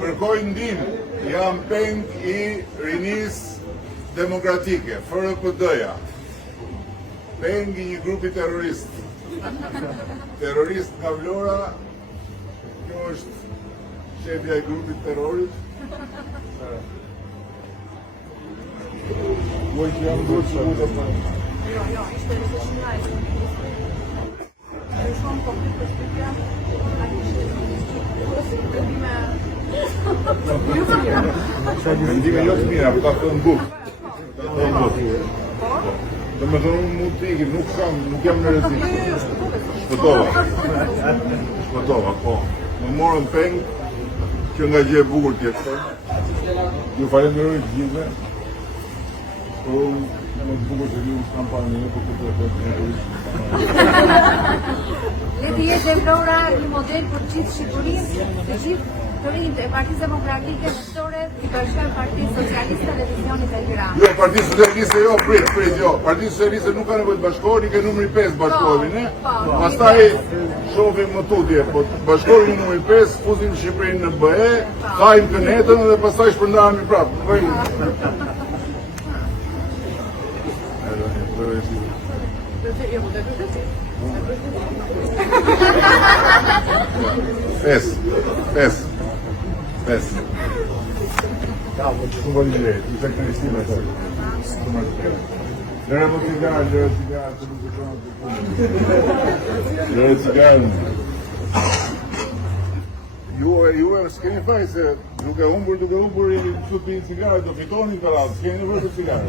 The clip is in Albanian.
kërkoj ndihmë, jam peng I Rinisë Demokratike, FRPD-ja. Peng I një grupi terrorist. Terrorist nga Vlora, kjo është shefja I grupit terrorit. Vuoi që jam duhet që u dhe përë. Jo, ishte rëse shumë lajtë. Shumë komplet perspektiva, a kështë Mendime jo të mira, për ta thënë bukë. Do me thënë unë mund të ikim, nuk jam në rrezik. Shpëtova, po. Më morën peng që nga gjë e bukur tjetë. Ju falenderoj të gjithëve. Por unë më të bukur që ju s'kam parë një për këtë e Le të jetë Vlora një model për gjithë Shqipërinë, të gjithë të rinjtë e Partisë Demokratike Shqiptore, i bashkojnë Partisë Socialiste dhe Vizionit e Tiranës. Jo, Partisë Socialiste jo, prit, jo. Partisë Socialiste nuk ka nevojë të bashkoheni, ke numri 5 bashkohemi, ne? Pastaj shohim më tutje, po bashkohemi numri 5, fuzim Shqipërinë në BE, hajmë kënetën dhe pastaj shpërndahemi prapë. Pes. Cavolo, non voglio vedere, mi sa che ne stima. Lëre më cigarë, lëre cigarë. Ju e s'keni faj se duke humbur I që të pinë cigarë, do fitoni të radhë, s'keni vërë të cigarë.